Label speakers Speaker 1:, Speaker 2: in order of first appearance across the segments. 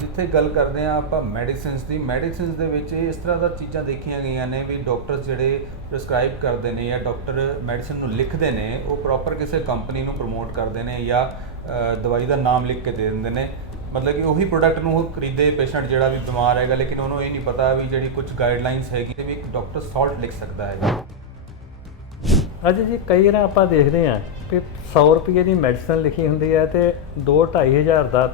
Speaker 1: ਜਿੱਥੇ ਗੱਲ ਕਰਦੇ ਆ ਆਪਾਂ ਮੈਡੀਸਿਨਸ ਦੀ ਮੈਡੀਸਿਨਸ ਦੇ ਵਿੱਚ ਇਸ ਤਰ੍ਹਾਂ ਦਾ ਚੀਜ਼ਾਂ ਦੇਖੀਆਂ ਗਈਆਂ ਨੇ ਵੀ ਡਾਕਟਰ ਜਿਹੜੇ ਪ੍ਰੈਸਕ੍ਰਾਈਬ ਕਰਦੇ ਨੇ ਜਾਂ ਡਾਕਟਰ ਮੈਡੀਸਿਨ ਨੂੰ ਲਿਖਦੇ ਨੇ, ਉਹ ਪ੍ਰੋਪਰ ਕਿਸੇ ਕੰਪਨੀ ਨੂੰ ਪ੍ਰਮੋਟ ਕਰਦੇ ਨੇ ਜਾਂ ਦਵਾਈ ਦਾ ਨਾਮ ਲਿਖ ਕੇ ਦੇ ਦਿੰਦੇ ਨੇ। ਮਤਲਬ ਕਿ ਉਹੀ ਪ੍ਰੋਡਕਟ ਨੂੰ ਉਹ ਖਰੀਦੇ ਪੇਸ਼ੈਂਟ ਜਿਹੜਾ ਵੀ ਬਿਮਾਰ ਹੈਗਾ, ਲੇਕਿਨ ਉਹਨੂੰ ਇਹ ਨਹੀਂ ਪਤਾ ਵੀ ਜਿਹੜੀ ਕੁਝ ਗਾਈਡਲਾਈਨਸ ਹੈਗੀ ਤੇ ਵੀ ਇੱਕ ਡਾਕਟਰ ਸਾਲਟ ਲਿਖ ਸਕਦਾ ਹੈ।
Speaker 2: ਅੱਜ ਜੀ ਕਈ ਵਾਰ ਆਪਾਂ ਦੇਖਦੇ ਹਾਂ ਕਿ 100 ਰੁਪਏ ਦੀ ਮੈਡੀਸਨ ਲਿਖੀ ਹੁੰਦੀ ਹੈ ਤੇ 2 ਹਜ਼ਾਰ ਦਾ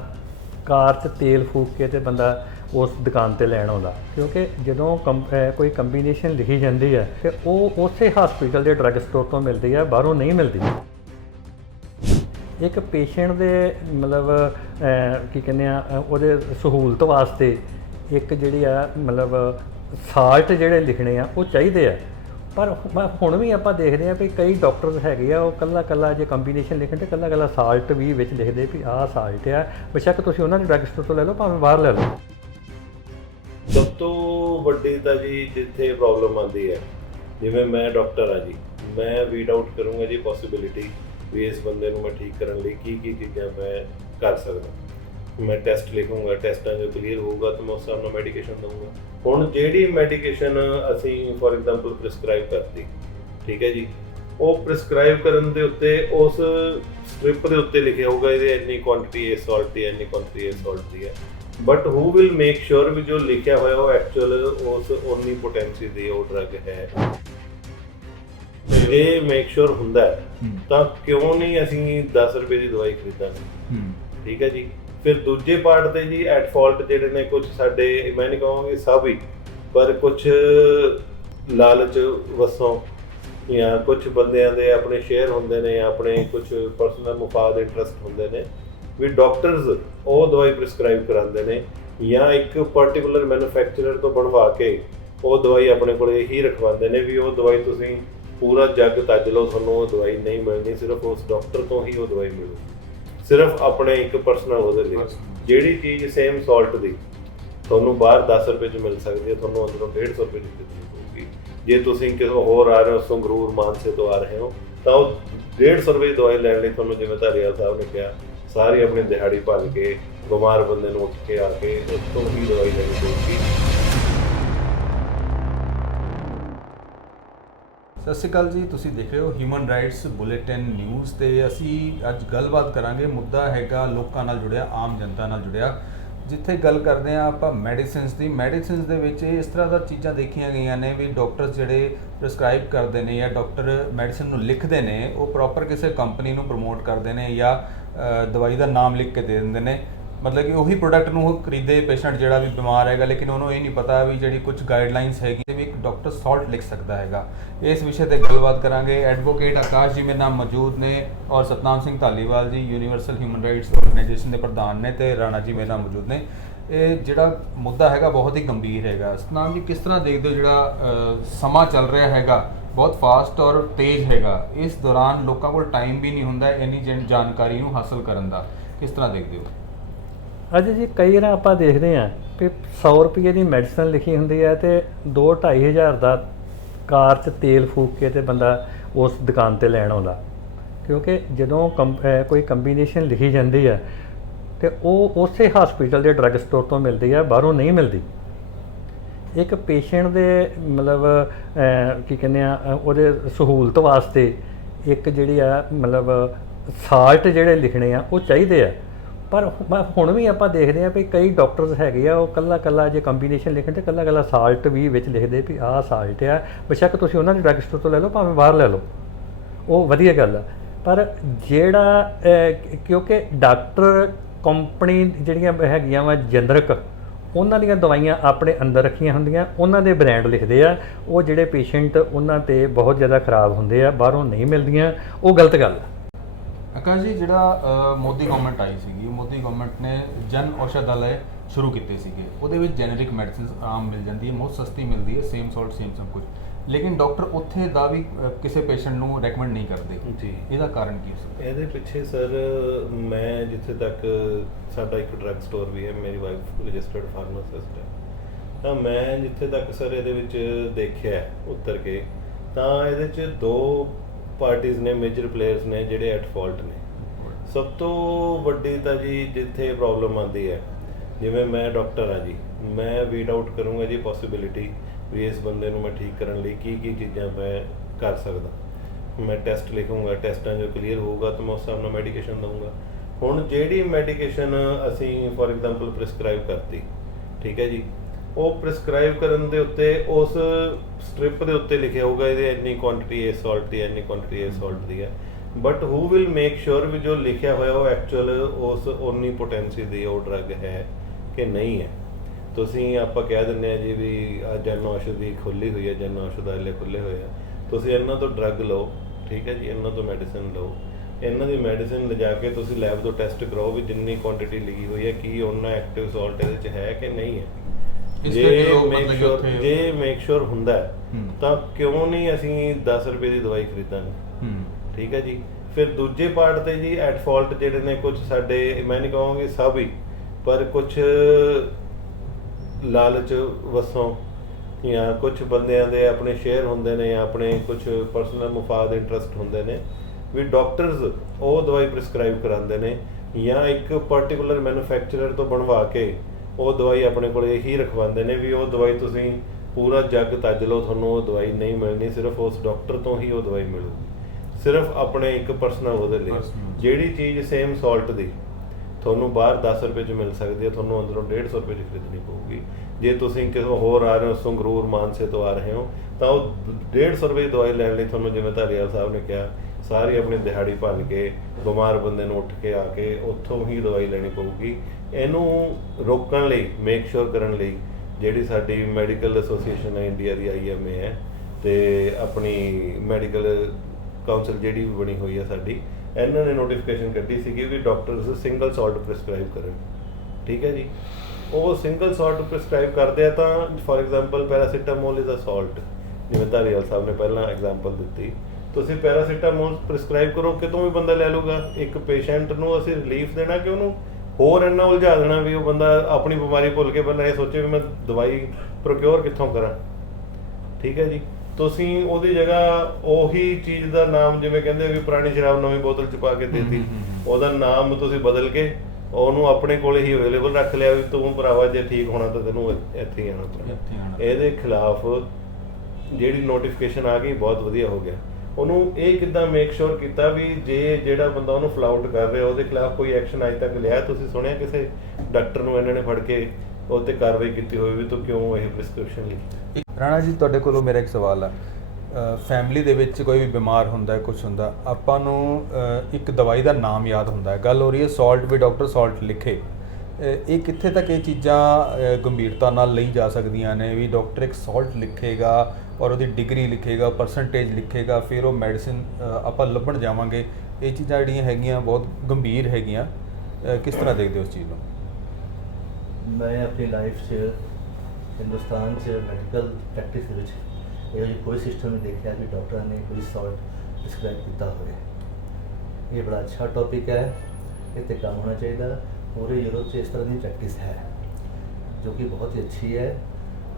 Speaker 2: ਕਾਰ 'ਚ ਤੇਲ ਫੂਕ ਕੇ ਤੇ ਬੰਦਾ ਉਸ ਦੁਕਾਨ ਤੇ ਲੈਣ ਆਉਂਦਾ। ਕਿਉਂਕਿ ਜਦੋਂ ਕੰਪ- ਕੋਈ ਕੰਬੀਨੇਸ਼ਨ ਲਿਖੀ ਜਾਂਦੀ ਹੈ, ਤੇ ਉਹ ਉਸੇ ਹਸਪੀਟਲ ਦੇ ਡਰੱਗ ਸਟੋਰ ਤੋਂ ਮਿਲਦੀ ਹੈ, ਬਾਹਰੋਂ ਨਹੀਂ ਮਿਲਦੀ। ਇੱਕ ਪੇਸ਼ੈਂਟ ਦੇ ਮਤਲਬ ਕੀ ਕਹਿੰਦੇ ਆ ਉਹਦੇ ਸਹੂਲਤ ਵਾਸਤੇ ਇੱਕ ਜਿਹੜੀ ਆ, ਮਤਲਬ ਸਾਲਟ ਜਿਹੜੇ ਲਿਖਣੇ ਆ, ਉਹ ਚਾਹੀਦੇ ਆ। ਪਰ ਹੁ- ਹੁਣ ਵੀ ਆਪਾਂ ਦੇਖਦੇ ਆ ਵੀ ਕਈ ਡਾਕਟਰਸ ਹੈਗੇ ਆ, ਉਹ ਕੱਲਾ ਕੱਲਾ ਜੇ ਕੰਬੀਨੇਸ਼ਨ ਲਿਖਣ ਤੇ ਕੱਲਾ ਕੱਲਾ ਸਾਲਟ ਵੀ ਵਿੱਚ ਲਿਖਦੇ ਵੀ ਆਹ ਸਾਲਟ ਆ। ਬੇਸ਼ੱਕ ਤੁਸੀਂ ਉਹਨਾਂ ਦੇ ਡਰੱਗ ਸਟੋਰ ਤੋਂ ਲੈ ਲਓ, ਭਾਵੇਂ ਬਾਹਰ ਲੈ ਲਓ।
Speaker 3: ਸਭ ਤੋਂ ਵੱਡੀ ਤਾਂ ਜੀ ਜਿੱਥੇ ਪ੍ਰੋਬਲਮ ਆਉਂਦੀ ਹੈ, ਜਿਵੇਂ ਮੈਂ ਡਾਕਟਰ ਆ ਜੀ, ਮੈਂ ਵੀਡ ਆਊਟ ਕਰੂੰਗਾ ਜੀ ਪੋਸਿਬਿਲਿਟੀ ਵੀ ਇਸ ਬੰਦੇ ਨੂੰ ਮੈਂ ਠੀਕ ਕਰਨ ਲਈ ਕੀ ਕੀ ਚੀਜ਼ਾਂ ਮੈਂ ਕਰ ਸਕਦਾ। ਮੈਂ ਟੈਸਟ ਲਿਖੂੰਗਾ ਟੈਸਟਾਂ ਜੋ ਕਲੀਅਰ ਹੋਊਗਾ ਤਾਂ ਮੈਂ ਉਸ ਹਿਸਾਬ ਨਾਲ ਮੈਡੀਕੇਸ਼ਨ ਦਊਂਗਾ। ਹੁਣ ਜਿਹੜੀ ਮੈਡੀਕੇਸ਼ਨ ਅਸੀਂ ਫੋਰ ਐਗਜ਼ਾਮਪਲ ਪ੍ਰਿਸਕ੍ਰਾਈਬ ਕਰਤੀ ਠੀਕ ਹੈ ਜੀ ਉਹ ਪ੍ਰਿਸਕ੍ਰਾਈਬ ਕਰਨ ਦੇ ਉੱਤੇ ਉਸ ਸਟ੍ਰਿਪ ਦੇ ਉੱਤੇ ਲਿਖਿਆ ਹੋਊਗਾ ਇਹਦੇ ਇੰਨੀ ਕੁਆਂਟੀਟੀ ਇਹ ਸਾਲਟ ਦੀ ਹੈ, ਇੰਨੀ ਕੁਆਂਟੀਟੀ ਇਹ ਸਾਲਟ ਦੀ ਹੈ। But who will make sure ਵੀ ਜੋ ਲਿਖਿਆ ਹੋਇਆ ਉਹ ਐਕਚੁਅਲ ਉਸ ਓਨੀ ਪੋਟੈਂਸੀ ਦੀ ਉਹ ਡਰਗ ਹੈ? ਇਹ ਮੇਕ ਸ਼ੋਰ ਹੁੰਦਾ ਹੈ, ਤਾਂ ਕਿਉਂ ਨਹੀਂ ਅਸੀਂ 10 ਰੁਪਏ ਦੀ ਦਵਾਈ ਖਰੀਦਾਂਗੇ? ਠੀਕ ਹੈ ਜੀ। ਫਿਰ ਦੂਜੇ ਪਾਰਟ ਤੇ ਜੀ ਐਟ ਫਾਲਟ ਜਿਹੜੇ ਨੇ ਕੁਝ ਸਾਡੇ, ਮੈਂ ਨਹੀਂ ਕਹਾਂਗਾ ਸਭ ਹੀ, ਪਰ ਕੁਝ ਲਾਲਚ ਵਸੋਂ ਜਾਂ ਕੁਝ ਬੰਦਿਆਂ ਦੇ ਆਪਣੇ ਸ਼ੇਅਰ ਹੁੰਦੇ ਨੇ, ਆਪਣੇ ਕੁਝ ਪਰਸਨਲ ਮੁਫਾਦ ਇੰਟਰਸਟ ਹੁੰਦੇ ਨੇ, ਵੀ ਡਾਕਟਰਸ ਉਹ ਦਵਾਈ ਪ੍ਰਿਸਕ੍ਰਾਈਬ ਕਰਾਉਂਦੇ ਨੇ ਜਾਂ ਇੱਕ ਪਾਰਟਿਕੂਲਰ ਮੈਨੂਫੈਕਚਰਰ ਤੋਂ ਬਣਵਾ ਕੇ ਉਹ ਦਵਾਈ ਆਪਣੇ ਕੋਲ ਹੀ ਰਖਵਾਉਂਦੇ ਨੇ ਵੀ ਉਹ ਦਵਾਈ ਤੁਸੀਂ ਪੂਰਾ ਜੱਗ ਤੱਜ ਲਓ, ਤੁਹਾਨੂੰ ਉਹ ਦਵਾਈ ਨਹੀਂ ਮਿਲਣੀ, ਸਿਰਫ ਉਸ ਡਾਕਟਰ ਤੋਂ ਹੀ ਉਹ ਦਵਾਈ ਮਿਲੂ ਸਿਰਫ ਆਪਣੇ ਇੱਕ ਪਰਸਨਲ ਉਹਦੇ ਲਈ। ਜਿਹੜੀ ਚੀਜ਼ ਸੇਮ ਸਾਲਟ ਦੀ ਤੁਹਾਨੂੰ ਬਾਹਰ 10 ਰੁਪਏ ਚ ਮਿਲ ਸਕਦੀ ਹੈ ਤੁਹਾਨੂੰ ਅੰਦਰੋਂ 150 ਰੁਪਏ ਦੀ ਖਰੀਦਣੀ ਪਊਗੀ ਜੇ ਤੁਸੀਂ ਕਿਸੇ ਹੋਰ ਆ ਰਹੇ ਹੋ ਸੰਗਰੂਰ ਮਾਨਸੇ ਤੋਂ ਆ ਰਹੇ ਹੋ ਤਾਂ ਉਹ 150 ਰੁਪਏ ਦੀ ਦਵਾਈ ਲੈਣ ਲਈ ਤੁਹਾਨੂੰ ਜਿਵੇਂ ਧਾਰੀਵਾਲ ਸਾਹਿਬ ਨੇ ਕਿਹਾ ਸਾਰੀ ਆਪਣੀ ਦਿਹਾੜੀ ਭੰਨ ਕੇ ਬਿਮਾਰ ਬੰਦੇ ਨੂੰ ਉੱਠ ਕੇ ਆ ਕੇ ਉਸ ਤੋਂ ਹੀ ਦਵਾਈ ਲੈਣੀ ਪਊਗੀ।
Speaker 1: ਸਤਿ ਸ਼੍ਰੀ ਅਕਾਲ ਜੀ, ਤੁਸੀਂ ਦੇਖ ਰਹੇ ਹੋ ਹਿਊਮਨ ਰਾਈਟਸ ਬੁਲੇਟਿਨ ਨਿਊਜ਼ ਤੇ ਅਸੀਂ ਅੱਜ ਗੱਲਬਾਤ ਕਰਾਂਗੇ। ਮੁੱਦਾ ਹੈਗਾ ਲੋਕਾਂ ਨਾਲ ਜੁੜਿਆ, ਆਮ ਜਨਤਾ ਨਾਲ ਜੁੜਿਆ। ਜਿੱਥੇ ਗੱਲ ਕਰਦੇ ਆ ਆਪਾਂ ਮੈਡੀਸਿਨਸ ਦੀ। ਮੈਡੀਸਿਨਸ ਦੇ ਵਿੱਚ ਇਸ ਤਰ੍ਹਾਂ ਦਾ ਚੀਜ਼ਾਂ ਦੇਖੀਆਂ ਗਈਆਂ ਨੇ ਵੀ ਡਾਕਟਰ ਜਿਹੜੇ ਪ੍ਰੈਸਕ੍ਰਾਈਬ ਕਰਦੇ ਨੇ ਜਾਂ ਡਾਕਟਰ ਮੈਡੀਸਿਨ ਨੂੰ ਲਿਖਦੇ ਨੇ, ਉਹ ਪ੍ਰੋਪਰ ਕਿਸੇ ਕੰਪਨੀ ਨੂੰ ਪ੍ਰਮੋਟ ਕਰਦੇ ਨੇ ਜਾਂ ਦਵਾਈ ਦਾ ਨਾਮ ਲਿਖ ਕੇ ਦੇ ਦਿੰਦੇ ਨੇ। ਮਤਲਬ ਕਿ ਉਹੀ ਪ੍ਰੋਡਕਟ ਨੂੰ ਉਹ ਖਰੀਦੇ ਪੇਸ਼ੈਂਟ ਜਿਹੜਾ ਵੀ ਬਿਮਾਰ ਹੈਗਾ, ਲੇਕਿਨ ਉਹਨੂੰ ਇਹ ਨਹੀਂ ਪਤਾ ਵੀ ਜਿਹੜੀ ਕੁਝ ਗਾਈਡਲਾਈਨਸ ਹੈਗੀ ਤੇ ਵੀ ਇੱਕ ਡਾਕਟਰ ਸਾਲਟ ਲਿਖ ਸਕਦਾ ਹੈਗਾ। ਇਸ ਵਿਸ਼ੇ ਤੇ ਗੱਲਬਾਤ ਕਰਾਂਗੇ। ਐਡਵੋਕੇਟ ਆਕਾਸ਼ ਜੀ ਮੇਰੇ ਨਾਲ ਮੌਜੂਦ ਨੇ ਔਰ ਸਤਨਾਮ ਸਿੰਘ ਧਾਲੀਵਾਲ ਜੀ ਯੂਨੀਵਰਸਲ ਹਿਊਮਨ ਰਾਈਟਸ ਆਰਗੇਨਾਈਜੇਸ਼ਨ ਦੇ ਪ੍ਰਧਾਨ ਨੇ ਤੇ ਰਾਣਾ ਜੀ ਮੇਰੇ ਨਾਲ ਮੌਜੂਦ ਨੇ। ਇਹ ਜਿਹੜਾ ਮੁੱਦਾ ਹੈਗਾ ਬਹੁਤ ਹੀ ਗੰਭੀਰ ਹੈਗਾ। ਸਤਨਾਮ ਜੀ, ਕਿਸ ਤਰ੍ਹਾਂ ਦੇਖਦੇ ਹੋ ਜਿਹੜਾ ਸਮਾਂ ਚੱਲ ਰਿਹਾ ਹੈਗਾ? ਬਹੁਤ ਫਾਸਟ ਔਰ ਤੇਜ਼ ਹੈਗਾ। ਇਸ ਦੌਰਾਨ ਲੋਕਾਂ ਕੋਲ ਟਾਈਮ ਵੀ ਨਹੀਂ ਹੁੰਦਾ, ਇੰਨੀ ਜਨ- ਜਾਣਕਾਰੀ ਨੂੰ ਹਾਸਲ ਕਰਨ ਦਾ। ਕਿਸ ਤਰ੍ਹਾਂ ਦੇਖਦੇ ਹੋ?
Speaker 2: ਅੱਜ ਜੀ ਕਈ ਵਾਰ ਆਪਾਂ ਦੇਖਦੇ ਹਾਂ ਕਿ 100 ਰੁਪਏ ਦੀ ਮੈਡੀਸਨ ਲਿਖੀ ਹੁੰਦੀ ਹੈ ਤੇ 2 ਹਜ਼ਾਰ ਦਾ ਕਾਰ 'ਚ ਤੇਲ ਫੂਕ ਕੇ ਤੇ ਬੰਦਾ ਉਸ ਦੁਕਾਨ ਤੇ ਲੈਣ ਆਉਂਦਾ। ਕਿਉਂਕਿ ਜਦੋਂ ਕੰਪ- ਕੋਈ ਕੰਬੀਨੇਸ਼ਨ ਲਿਖੀ ਜਾਂਦੀ ਹੈ ਤੇ ਉਹ ਉਸੇ ਹਸਪੀਟਲ ਦੇ ਡਰੱਗ ਸਟੋਰ ਤੋਂ ਮਿਲਦੀ ਹੈ, ਬਾਹਰੋਂ ਨਹੀਂ ਮਿਲਦੀ। ਇੱਕ ਪੇਸ਼ੈਂਟ ਦੇ ਮਤਲਬ ਕੀ ਕਹਿੰਦੇ ਆ ਉਹਦੇ ਸਹੂਲਤ ਵਾਸਤੇ ਇੱਕ ਜਿਹੜੀ ਆ ਮਤਲਬ ਸਾਲਟ ਜਿਹੜੇ ਲਿਖਣੇ ਆ, ਉਹ ਚਾਹੀਦੇ ਆ। ਪਰ ਮੈਂ- ਹੁਣ ਵੀ ਆਪਾਂ ਦੇਖਦੇ ਆ ਵੀ ਕਈ ਡਾਕਟਰਸ ਹੈਗੇ ਆ, ਉਹ ਕੱਲਾ ਕੱਲਾ ਜੇ ਕੰਬੀਨੇਸ਼ਨ ਲਿਖਣ ਤੇ ਕੱਲਾ ਕੱਲਾ ਸਾਲਟ ਵੀ ਵਿੱਚ ਲਿਖਦੇ ਵੀ ਆਹ ਸਾਲਟ ਆ, ਬੇਸ਼ੱਕ ਤੁਸੀਂ ਉਹਨਾਂ ਦੇ ਡਰੱਗ ਸਟੋਰ ਤੋਂ ਲੈ ਲਓ, ਭਾਵੇਂ ਬਾਹਰ ਲੈ ਲਓ। ਉਹ ਵਧੀਆ ਗੱਲ ਆ। ਪਰ ਜਿਹੜਾ ਕਿਉਂਕਿ ਡਾਕਟਰ ਕੰਪਨੀ ਜਿਹੜੀਆਂ ਹੈਗੀਆਂ ਵਾ ਜਨਰਕ, ਉਹਨਾਂ ਦੀਆਂ ਦਵਾਈਆਂ ਆਪਣੇ ਅੰਦਰ ਰੱਖੀਆਂ ਹੁੰਦੀਆਂ, ਉਹਨਾਂ ਦੇ ਬ੍ਰਾਂਡ ਲਿਖਦੇ ਆ। ਉਹ ਜਿਹੜੇ ਪੇਸ਼ੈਂਟ ਉਹਨਾਂ ਤੇ ਬਹੁਤ ਜ਼ਿਆਦਾ ਖਰਾਬ ਹੁੰਦੇ ਆ, ਬਾਹਰੋਂ ਨਹੀਂ ਮਿਲਦੀਆਂ, ਉਹ ਗਲਤ ਗੱਲ ਆ।
Speaker 1: ਪ੍ਰਕਾਸ਼ ਜੀ ਜਿਹੜਾ ਮੋਦੀ ਗਵਰਨਮੈਂਟ ਆਈ ਸੀਗੀ ਮੋਦੀ ਗਵਰਨਮੈਂਟ ਨੇ ਜਨ ਔਸ਼ਧਾਲੇ ਸ਼ੁਰੂ ਕੀਤੇ ਸੀਗੇ। ਉਹਦੇ ਵਿੱਚ ਜੈਨਰਿਕ ਮੈਡੀਸਿਨਸ ਆਮ ਮਿਲ ਜਾਂਦੀ ਹੈ ਬਹੁਤ ਸਸਤੀ ਮਿਲਦੀ ਹੈ ਸੇਮ ਸੌਲਟ ਸੇਮ ਸਭ ਕੁਝ ਲੇਕਿਨ ਡਾਕਟਰ ਉੱਥੇ ਦਾ ਵੀ ਕਿਸੇ ਪੇਸ਼ੈਂਟ ਨੂੰ ਰეკਮੈਂਡ ਨਹੀਂ ਕਰਦੇ।
Speaker 3: ਜੀ।
Speaker 1: ਇਹਦਾ ਕਾਰਨ ਕੀ ਹੈ
Speaker 3: ਇਹਦੇ ਪਿੱਛੇ ਸਰ ਮੈਂ ਜਿੱਥੇ ਤੱਕ ਸਾਡਾ ਇੱਕ ਡਰੱਗ ਸਟੋਰ ਵੀ ਹੈ ਮੇਰੀ ਵਾਈਫ ਰਜਿਸਟਰਡ ਫਾਰਮਾਸਿਸਟ ਹੈ। ਤਾਂ ਮੈਂ ਜਿੱਥੇ ਤੱਕ ਸਰ ਇਹਦੇ ਵਿੱਚ ਦੇਖਿਆ ਉਤਰ ਕੇ ਤਾਂ ਇਹਦੇ ਵਿੱਚ ਦੋ ਪਾਰਟੀਆਂ ਨੇ ਮੇਜਰ ਪਲੇਅਰਸ ਨੇ ਜਿਹੜੇ ਐਟ ਫਾਲਟ ਨੇ। ਸਭ ਤੋਂ ਵੱਡੀ ਤਾਂ ਜੀ ਜਿੱਥੇ ਪ੍ਰੋਬਲਮ ਆਉਂਦੀ ਹੈ, ਜਿਵੇਂ ਮੈਂ ਡਾਕਟਰ ਆ ਜੀ, ਮੈਂ ਵੀਡ ਆਊਟ ਕਰੂੰਗਾ ਜੀ ਪੋਸਿਬਿਲਿਟੀ ਵੀ ਇਸ ਬੰਦੇ ਨੂੰ ਮੈਂ ਠੀਕ ਕਰਨ ਲਈ ਕੀ ਕੀ ਚੀਜ਼ਾਂ ਮੈਂ ਕਰ ਸਕਦਾ। ਮੈਂ ਟੈਸਟ ਲਿਖੂੰਗਾ, ਟੈਸਟਾਂ ਜੋ ਕਲੀਅਰ ਹੋਊਗਾ ਤਾਂ ਮੈਂ ਉਸ ਹਿਸਾਬ ਨਾਲ ਮੈਡੀਕੇਸ਼ਨ ਦਊਂਗਾ। ਹੁਣ ਜਿਹੜੀ ਮੈਡੀਕੇਸ਼ਨ ਅਸੀਂ ਫੋਰ ਐਗਜ਼ਾਮਪਲ ਪ੍ਰਿਸਕ੍ਰਾਈਬ ਕਰਤੀ, ਠੀਕ ਹੈ ਜੀ ਉਹ ਪ੍ਰਿਸਕ੍ਰਾਈਬ ਕਰਨ ਦੇ ਉੱਤੇ ਉਸ ਸਟ੍ਰਿਪ ਦੇ ਉੱਤੇ ਲਿਖਿਆ ਹੋਊਗਾ ਇਹਦੇ ਇੰਨੀ ਕੁਆਂਟੀਟੀ ਇਹ ਸਾਲਟ ਦੀ ਹੈ, ਇੰਨੀ ਕੁਆਂਟੀਟੀ ਇਹ ਸਾਲਟ ਦੀ ਹੈ। But who will make sure ਵੀ ਜੋ ਲਿਖਿਆ ਹੋਇਆ ਉਹ ਐਕਚੁਅਲ ਉਸ ਓਨੀ ਪੋਟੈਂਸੀ ਦੀ ਉਹ ਡਰਗ ਹੈ ਕਿ ਨਹੀਂ ਹੈ? ਤੁਸੀਂ ਆਪਾਂ ਕਹਿ ਦਿੰਦੇ ਆ ਜੀ ਵੀ ਆ ਜਨ ਔਸ਼ਧੀ ਖੁੱਲੀ ਹੋਈ ਹੈ ਜਨ ਔਸ਼ਧਾਲय ਖੁੱਲੇ ਹੋਏ ਆ। ਤੁਸੀਂ ਇਹਨਾਂ ਤੋਂ ਡਰਗ ਲਓ ਠੀਕ ਹੈ ਜੀ ਇਹਨਾਂ ਤੋਂ ਮੈਡੀਸਿਨ ਲਓ। ਇਹਨਾਂ ਦੀ ਮੈਡੀਸਿਨ ਲਿਜਾ ਕੇ ਤੁਸੀਂ ਲੈਬ ਤੋਂ ਟੈਸਟ ਕਰਾਓ ਵੀ ਜਿੰਨੀ ਕੁਆਂਟੀਟੀ ਲਿਖੀ ਹੋਈ ਹੈ ਕੀ ਉਹਨਾਂ ਐਕਟਿਵ ਸਾਲਟ ਇਹਦੇ 'ਚ ਹੈ ਕਿ ਨਹੀਂ ਹੈ?
Speaker 1: ਇਸ
Speaker 3: ਜੇ
Speaker 1: ਕਰਕੇ ਲੋਕ
Speaker 3: ਮੇਕ
Speaker 1: ਮਤਲਬ ਕਿ
Speaker 3: ਸ਼ੋਰ
Speaker 1: ਉੱਥੇ-
Speaker 3: ਜੇ ਮੇਕ ਸ਼ੋਰ ਹੁੰਦਾ ਹੈ। ਤਾਂ ਕਿਉਂ ਨਹੀਂ ਅਸੀਂ 10 ਰੁਪਏ ਦੀ ਦਵਾਈ ਖਰੀਦਾਂਗੇ? ਠੀਕ ਹੈ ਜੀ। ਫਿਰ ਦੂਜੇ ਪਾਰਟ ਤੇ ਜੀ ਐਟ ਫਾਲਟ ਜਿਹੜੇ ਨੇ ਕੁਝ ਸਾਡੇ ਮੈਂ ਨਹੀਂ ਕਹਾਂਗੇ ਸਭ ਹੀ ਪਰ ਕੁਝ ਲਾਲਚ ਵਸੋਂ ਜਾਂ ਕੁਝ ਬੰਦਿਆਂ ਦੇ ਆਪਣੇ ਸ਼ੇਅਰ ਹੁੰਦੇ ਨੇ ਜਾਂ ਆਪਣੇ ਕੁਝ ਪਰਸਨਲ ਮੁਫਾਦ ਇੰਟਰਸਟ ਹੁੰਦੇ ਨੇ ਵੀ ਡਾਕਟਰਸ ਉਹ ਦਵਾਈ ਪ੍ਰਿਸਕ੍ਰਾਈਬ ਕਰਾਉਂਦੇ ਨੇ ਜਾਂ ਇੱਕ ਪਾਰਟਿਕੂਲਰ ਮੈਨੂਫੈਕਚਰਰ ਤੋਂ ਬਣਵਾ ਕੇ ਉਹ ਦਵਾਈ ਆਪਣੇ ਕੋਲ ਇਹੀ ਰਖਵਾਉਂਦੇ ਨੇ ਵੀ ਉਹ ਦਵਾਈ ਤੁਸੀਂ ਪੂਰਾ ਜੱਗ ਤੱਜ ਲਓ ਤੁਹਾਨੂੰ ਉਹ ਦਵਾਈ ਨਹੀਂ ਮਿਲਣੀ ਸਿਰਫ ਉਸ ਡਾਕਟਰ ਤੋਂ ਹੀ ਉਹ ਦਵਾਈ ਮਿਲੂਗੀ। ਸਿਰਫ ਆਪਣੇ ਇੱਕ ਪਰਸਨਲ ਉਹਦੇ ਲਈ। ਜਿਹੜੀ ਚੀਜ਼ ਸੇਮ ਸਾਲਟ ਦੀ ਤੁਹਾਨੂੰ ਬਾਹਰ 10 ਰੁਪਏ ਚ ਮਿਲ ਸਕਦੀ ਹੈ ਤੁਹਾਨੂੰ ਅੰਦਰੋਂ 150 ਰੁਪਏ ਚ ਖਰੀਦਣੀ ਪਊਗੀ। ਜੇ ਤੁਸੀਂ ਕਿਸੇ ਹੋਰ ਆ ਰਹੇ ਹੋ ਸੰਗਰੂਰ ਮਾਨਸੇ ਤੋਂ ਆ ਰਹੇ ਹੋ ਤਾਂ ਉਹ 150 ਰੁਪਏ ਦਵਾਈ ਲੈਣ ਲਈ ਤੁਹਾਨੂੰ ਜਿਵੇਂ ਧਾਰੀਵਾਲ ਸਾਹਿਬ ਨੇ ਕਿਹਾ ਸਾਰੀ ਆਪਣੀ ਦਿਹਾੜੀ ਭੰਨ ਕੇ, ਬਿਮਾਰ ਬੰਦੇ ਨੂੰ ਉੱਠ ਕੇ ਆ ਕੇ ਉੱਥੋਂ ਹੀ ਦਵਾਈ ਲੈਣੀ ਪਊਗੀ। ਇਹਨੂੰ ਰੋਕਣ ਲਈ ਮੇਕ ਸ਼ੋਰ ਕਰਨ ਲਈ ਜਿਹੜੀ ਸਾਡੀ ਮੈਡੀਕਲ ਐਸੋਸੀਏਸ਼ਨ ਹੈ ਇੰਡੀਆ ਦੀ ਆਈਐਮਏ ਹੈ, ਤੇ ਆਪਣੀ ਮੈਡੀਕਲ ਕਾਉਂਸਲ ਜਿਹੜੀ ਵੀ ਬਣੀ ਹੋਈ ਹੈ ਸਾਡੀ, ਇਹਨਾਂ ਨੇ ਨੋਟੀਫਿਕੇਸ਼ਨ ਕੱਢੀ ਸੀਗੀ ਵੀ ਡਾਕਟਰਸ ਸਿੰਗਲ ਸਾਲਟ ਪ੍ਰਿਸਕ੍ਰਾਈਬ ਕਰਨ। ਠੀਕ ਹੈ ਜੀ? ਉਹ ਸਿੰਗਲ ਸਾਲਟ ਪ੍ਰਿਸਕ੍ਰਾਈਬ ਕਰਦੇ ਆ ਤਾਂ for example paracetamol is a salt ਜਿਵੇਂ ਧਾਰੀਵਾਲ ਸਾਹਿਬ ਨੇ ਪਹਿਲਾਂ ਐਗਜ਼ਾਮਪਲ ਦਿੱਤੀ। ਤੁਸੀਂ ਪੈਰਾਸੀਟਾਮੋਲ ਪ੍ਰਿਸਕ੍ਰਾਈਬ ਕਰੋ ਕਿਤੋਂ ਵੀ ਬੰਦਾ ਲੈ ਲੂਗਾ ਇੱਕ ਪੇਸ਼ੈਂਟ ਨੂੰ ਅਸੀਂ ਰਿਲੀਫ ਦੇਣਾ ਕਿ ਉਹਨੂੰ ਹੋਰ ਇੰਨਾ ਉਲਝਾ ਦੇਣਾ ਵੀ ਉਹ ਬੰਦਾ ਆਪਣੀ ਬਿਮਾਰੀ ਭੁੱਲ ਕੇ ਪਹਿਲਾਂ ਇਹ ਸੋਚੇ ਵੀ ਮੈਂ ਦਵਾਈ ਪ੍ਰੋਕਿਉਰ ਕਿੱਥੋਂ ਕਰਾਂ। ਠੀਕ ਹੈ ਜੀ? ਤੁਸੀਂ ਉਹਦੀ ਜਗ੍ਹਾ ਉਹੀ ਚੀਜ਼ ਦਾ ਨਾਮ ਜਿਵੇਂ ਕਹਿੰਦੇ ਵੀ ਪੁਰਾਣੀ ਸ਼ਰਾਬ ਨਵੀਂ ਬੋਤਲ ਚ ਪਾ ਕੇ ਦੇਤੀ। ਉਹਦਾ ਨਾਮ ਤੁਸੀਂ ਬਦਲ ਕੇ ਉਹਨੂੰ ਆਪਣੇ ਕੋਲੇ ਹੀ ਅਵੇਲੇਬਲ ਰੱਖ ਲਿਆ ਵੀ ਤੂੰ ਭਰਾਵਾ ਜੇ ਠੀਕ ਹੋਣਾ ਤਾਂ ਤੈਨੂੰ ਇੱਥੇ ਹੀ ਆਣਾ
Speaker 1: ਆਉਣਾ।
Speaker 3: ਇਹਦੇ ਖਿਲਾਫ ਜਿਹੜੀ ਨੋਟੀਫਿਕੇਸ਼ਨ ਆ ਗਈ ਬਹੁਤ ਵਧੀਆ ਹੋ ਗਿਆ। ਉਹਨੂੰ ਇਹ ਕਿੱਦਾਂ ਮੇਕ ਸ਼ੋਰ ਕੀਤਾ ਵੀ ਜੇ ਜਿਹੜਾ ਬੰਦਾ ਉਹਨੂੰ ਫਲਾਊਟ ਕਰ ਰਿਹਾ, ਉਹਦੇ ਖਿਲਾਫ ਕੋਈ ਐਕਸ਼ਨ ਅਜੇ ਤੱਕ ਲਿਆ ਤੁਸੀਂ ਸੁਣਿਆ ਕਿਸੇ ਡਾਕਟਰ ਨੂੰ ਇਹਨਾਂ ਨੇ ਫੜ ਕੇ ਉਹ ਤੇ ਕਾਰਵਾਈ ਕੀਤੀ ਹੋਵੇ ਵੀ ਤੂੰ ਕਿਉਂ ਇਹ ਪ੍ਰਿਸਕ੍ਰਿਪਸ਼ਨ ਲਿਖੀ
Speaker 1: ਇੱਕ- ਰਾਣਾ ਜੀ, ਤੁਹਾਡੇ ਕੋਲੋਂ ਮੇਰਾ ਇੱਕ ਸਵਾਲ ਆ। ਫੈਮਿਲੀ ਦੇ ਵਿੱਚ ਕੋਈ ਵੀ ਬਿਮਾਰ ਹੁੰਦਾ ਹੈ ਕੁਝ ਹੁੰਦਾ, ਆਪਾਂ ਨੂੰ ਇੱਕ ਦਵਾਈ ਦਾ ਨਾਮ ਯਾਦ ਹੁੰਦਾ ਹੈ। ਗੱਲ ਹੋ ਰਹੀ ਹੈ ਸਾਲਟ ਵੀ ਡਾਕਟਰ ਸਾਲਟ ਲਿਖੇ। ਇਹ ਕਿੱਥੇ ਤੱਕ ਇਹ ਚੀਜ਼ਾਂ ਗੰਭੀਰਤਾ ਨਾਲ ਲਈ ਜਾ ਸਕਦੀਆਂ ਨੇ ਵੀ ਡਾਕਟਰ ਇੱਕ ਸਾਲਟ ਲਿਖੇਗਾ ਔਰ ਉਹਦੀ ਡਿਗਰੀ ਲਿਖੇਗਾ ਪਰਸੈਂਟੇਜ ਲਿਖੇਗਾ, ਫਿਰ ਉਹ ਮੈਡੀਸਿਨ ਆਪਾਂ ਲੱਭਣ ਜਾਵਾਂਗੇ। ਇਹ ਚੀਜ਼ਾਂ ਜਿਹੜੀਆਂ ਹੈਗੀਆਂ ਬਹੁਤ ਗੰਭੀਰ ਹੈਗੀਆਂ। ਕਿਸ ਤਰ੍ਹਾਂ ਦੇਖਦੇ ਹੋ ਉਸ ਚੀਜ਼ ਨੂੰ?
Speaker 4: ਮੈਂ ਆਪਣੀ ਲਾਈਫ 'ਚ, ਹਿੰਦੁਸਤਾਨ 'ਚ ਮੈਡੀਕਲ ਪ੍ਰੈਕਟਿਸ ਦੇ ਵਿੱਚ ਇਹੋ ਜਿਹੀ ਕੋਈ ਸਿਸਟਮ ਨਹੀਂ ਦੇਖਿਆ ਕਿ ਡਾਕਟਰਾਂ ਨੇ ਕੋਈ ਸਾਲਟ ਡਿਸਕ੍ਰਾਈਬ ਕੀਤਾ ਹੋਵੇ। ਇਹ ਬੜਾ ਅੱਛਾ ਟੌਪਿਕ ਹੈ। ਇਹ ਤੇ ਕੰਮ ਹੋਣਾ ਚਾਹੀਦਾ। ਪੂਰੇ ਯੂਰਪ 'ਚ ਇਸ ਤਰ੍ਹਾਂ ਦੀ ਪ੍ਰੈਕਟਿਸ ਹੈ, ਜੋ ਕਿ ਬਹੁਤ ਹੀ ਅੱਛੀ ਹੈ।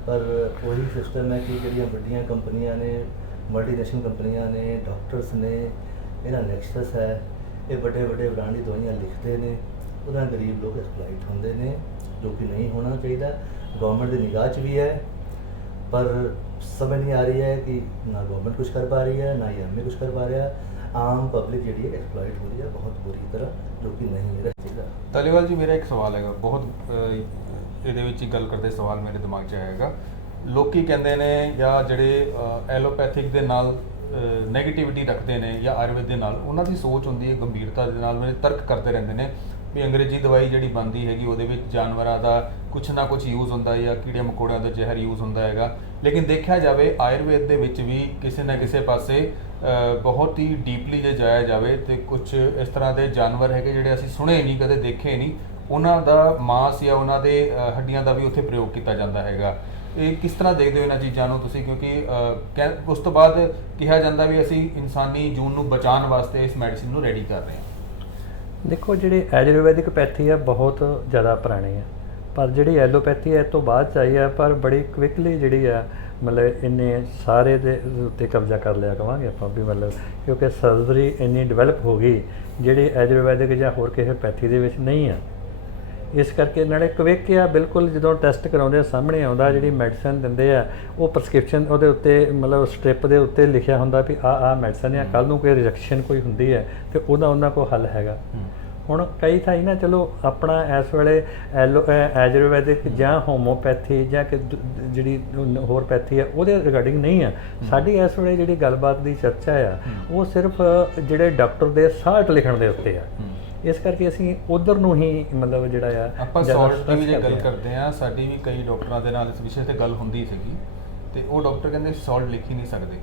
Speaker 4: ਪਰ ਉਹੀ ਸਿਸਟਮ ਹੈ ਕਿ ਜਿਹੜੀਆਂ ਵੱਡੀਆਂ ਕੰਪਨੀਆਂ ਨੇ ਮਲਟੀਨੈਸ਼ਨਲ ਕੰਪਨੀਆਂ ਨੇ ਡਾਕਟਰਸ ਨੇ, ਇਹਨਾਂ ਨੈਕਸਸ ਹੈ, ਇਹ ਵੱਡੇ ਵੱਡੇ ਬ੍ਰਾਂਡੀ ਦਵਾਈਆਂ ਲਿਖਦੇ ਨੇ ਉਹਨਾਂ ਗਰੀਬ ਲੋਕ ਐਕਸਪਲਾਈਟ ਹੁੰਦੇ ਨੇ, ਜੋ ਕਿ ਨਹੀਂ ਹੋਣਾ ਚਾਹੀਦਾ। ਗਵਰਨਮੈਂਟ ਦੀ ਨਿਗਾਹ 'ਚ ਵੀ ਹੈ, ਪਰ ਸਮਝ ਨਹੀਂ ਆ ਰਹੀ ਹੈ ਕਿ ਨਾ ਗਵਰਨਮੈਂਟ ਕੁਝ ਕਰ ਪਾ ਰਹੀ ਹੈ, ਨਾ ਹੀ ਐਮਏ ਕੁਝ ਕਰ ਪਾ ਰਿਹਾ। ਆਮ ਪਬਲਿਕ ਜਿਹੜੀ ਹੈ ਐਕਸਪਲਾਈਟ ਹੋ ਰਹੀ ਹੈ ਬਹੁਤ ਬੁਰੀ ਤਰ੍ਹਾਂ, ਜੋ ਕਿ ਨਹੀਂ ਰਹਿ ਚਾਹੀਦਾ।
Speaker 1: ਤਾਲੀਵਾਲ ਜੀ, ਮੇਰਾ ਇੱਕ ਸਵਾਲ ਹੈਗਾ, ਬਹੁਤ ਇਹਦੇ ਵਿੱਚ ਹੀ ਗੱਲ ਕਰਦੇ ਸਵਾਲ ਮੇਰੇ ਦਿਮਾਗ 'ਚ ਆਏਗਾ। ਲੋਕੀ ਕਹਿੰਦੇ ਨੇ ਜਾਂ ਜਿਹੜੇ ਐਲੋਪੈਥਿਕ ਦੇ ਨਾਲ 네ਗੇਟਿਵਿਟੀ ਰੱਖਦੇ ਨੇ ਜਾਂ ਆਯੁਰਵੇਦ ਦੇ ਨਾਲ, ਉਹਨਾਂ ਦੀ ਸੋਚ ਹੁੰਦੀ ਹੈ ਗੰਭੀਰਤਾ ਦੇ ਨਾਲ ਮੇਰੇ ਤਰਕ ਕਰਦੇ ਰਹਿੰਦੇ ਨੇ ਵੀ ਅੰਗਰੇਜ਼ੀ ਦਵਾਈ ਜਿਹੜੀ ਬਣਦੀ ਹੈਗੀ, ਉਹਦੇ ਵਿੱਚ ਜਾਨਵਰਾਂ ਦਾ ਕੁਛ ਨਾ ਕੁਛ ਯੂਜ਼ ਹੁੰਦਾ ਹੈ ਜਾਂ ਕੀੜੇ ਮਕੌੜਿਆਂ ਦਾ ਜ਼ਹਿਰ ਯੂਜ਼ ਹੁੰਦਾ ਹੈਗਾ। ਲੇਕਿਨ ਦੇਖਿਆ ਜਾਵੇ, ਆਯੁਰਵੇਦ ਦੇ ਵਿੱਚ ਵੀ ਕਿਸੇ ਨਾ ਕਿਸੇ ਪਾਸੇ ਬਹੁਤ ਹੀ ਡੀਪਲੀ ਜੇ ਜਾਇਆ ਜਾਵੇ ਤੇ ਕੁਝ ਇਸ ਤਰ੍ਹਾਂ ਦੇ ਜਾਨਵਰ ਹੈਗੇ ਜਿਹੜੇ ਅਸੀਂ ਸੁਣੇ ਨਹੀਂ, ਕਦੇ ਦੇਖੇ ਨਹੀਂ ਉਹਨਾਂ ਦਾ ਮਾਸ ਜਾਂ ਉਹਨਾਂ ਦੇ ਅਹ, ਹੱਡੀਆਂ ਦਾ ਵੀ ਉੱਥੇ ਪ੍ਰਯੋਗ ਕੀਤਾ ਜਾਂਦਾ ਹੈਗਾ। ਇਹ ਕਿਸ ਤਰ੍ਹਾਂ ਦੇਖਦੇ ਹੋ ਇਹਨਾਂ ਚੀਜ਼ਾਂ ਨੂੰ ਤੁਸੀਂ? ਕਿਉਂਕਿ ਅਹ, ਕਹਿ- ਉਸ ਤੋਂ ਬਾਅਦ ਕਿਹਾ ਜਾਂਦਾ ਵੀ ਅਸੀਂ ਇਨਸਾਨੀ ਜੂਨ ਨੂੰ ਬਚਾਉਣ ਵਾਸਤੇ ਇਸ ਮੈਡੀਸਿਨ ਨੂੰ ਰੈਡੀ ਕਰ ਰਹੇ ਹਾਂ।
Speaker 2: ਦੇਖੋ ਜਿਹੜੇ ਆਯੁਰਵੈਦਿਕ ਪੈਥੀ ਆ ਬਹੁਤ ਜ਼ਿਆਦਾ ਪੁਰਾਣੀ ਆ। ਪਰ ਜਿਹੜੀ ਐਲੋਪੈਥੀ ਹੈ ਇਹ ਤੋਂ ਬਾਅਦ ਚ ਆਈ ਆ ਪਰ ਬੜੀ ਕੁਇਕਲੀ ਜਿਹੜੀ ਆ ਮਤਲਬ ਇੰਨੇ ਸਾਰੇ ਦੇ ਉੱਤੇ ਕਬਜ਼ਾ ਕਰ ਲਿਆ ਕਵਾਂਗੇ ਆਪਾਂ ਵੀ ਮਤਲਬ ਕਿਉਂਕਿ ਸਰਜਰੀ ਇੰਨੀ ਡਿਵੈਲਪ ਹੋ ਗਈ ਜਿਹੜੀ ਆਯੁਰਵੈਦਿਕ ਜਾਂ ਹੋਰ ਕਿਸੇ ਪੈਥੀ ਦੇ ਵਿੱਚ ਨਹੀਂ ਆ। ਇਸ ਕਰਕੇ ਇਹਨਾਂ ਨੇ ਕਵੇਕਿਆ ਬਿਲਕੁਲ ਜਦੋਂ ਟੈਸਟ ਕਰਾਉਂਦੇ ਆ ਸਾਹਮਣੇ ਆਉਂਦਾ ਜਿਹੜੀ ਮੈਡੀਸਨ ਦਿੰਦੇ ਆ ਉਹ ਪ੍ਰਸਕ੍ਰਿਪਸ਼ਨ ਉਹਦੇ ਉੱਤੇ ਮਤਲਬ ਸਟ੍ਰਿਪ ਦੇ ਉੱਤੇ ਲਿਖਿਆ ਹੁੰਦਾ ਵੀ ਆ ਆ ਮੈਡੀਸਨ ਆ ਕੱਲ ਨੂੰ ਕੋਈ ਰਿਜੈਕਸ਼ਨ ਕੋਈ ਹੁੰਦੀ ਹੈ ਤੇ ਉਹਦਾ ਉਹਨਾਂ ਕੋਲ ਹੱਲ ਹੈਗਾ। ਹੁਣ ਕਈ ਥਾਈ ਨਾ ਚਲੋ ਆਪਣਾ ਇਸ ਵੇਲੇ ਐਲੋ ਐਜੁਰਵੈਦਿਕ ਜਾਂ ਹੋਮੋਪੈਥੀ ਜਾਂ ਕਿ ਜਿਹੜੀ ਹੋਰ ਪੈਥੀ ਆ ਉਹਦੇ ਰਿਗਾਰਡਿੰਗ ਨਹੀਂ ਆ। ਸਾਡੀ ਇਸ ਵੇਲੇ ਜਿਹੜੀ ਗੱਲਬਾਤ ਦੀ ਚਰਚਾ ਆ ਉਹ ਸਿਰਫ ਜਿਹੜੇ ਡਾਕਟਰ ਦੇ ਸਾਲਟ ਲਿਖਣ ਦੇ ਉੱਤੇ ਆ। ਇਸ ਕਰਕੇ ਅਸੀਂ ਉਧਰ ਨੂੰ ਹੀ ਮਤਲਬ ਜਿਹੜਾ ਆ
Speaker 1: ਆਪਾਂ ਸੌਲਟ ਦੀ ਵੀ ਜੇ ਗੱਲ
Speaker 2: ਕਰਦੇ ਆ।
Speaker 1: ਸਾਡੀ ਵੀ ਕਈ ਡਾਕਟਰਾਂ ਦੇ ਨਾਲ ਇਸ ਵਿਸ਼ੇ ਤੇ ਗੱਲ ਹੁੰਦੀ ਸੀਗੀ ਤੇ ਉਹ ਡਾਕਟਰ ਕਹਿੰਦੇ ਸੌਲਟ ਲਿਖ ਹੀ ਨਹੀਂ ਸਕਦੇ।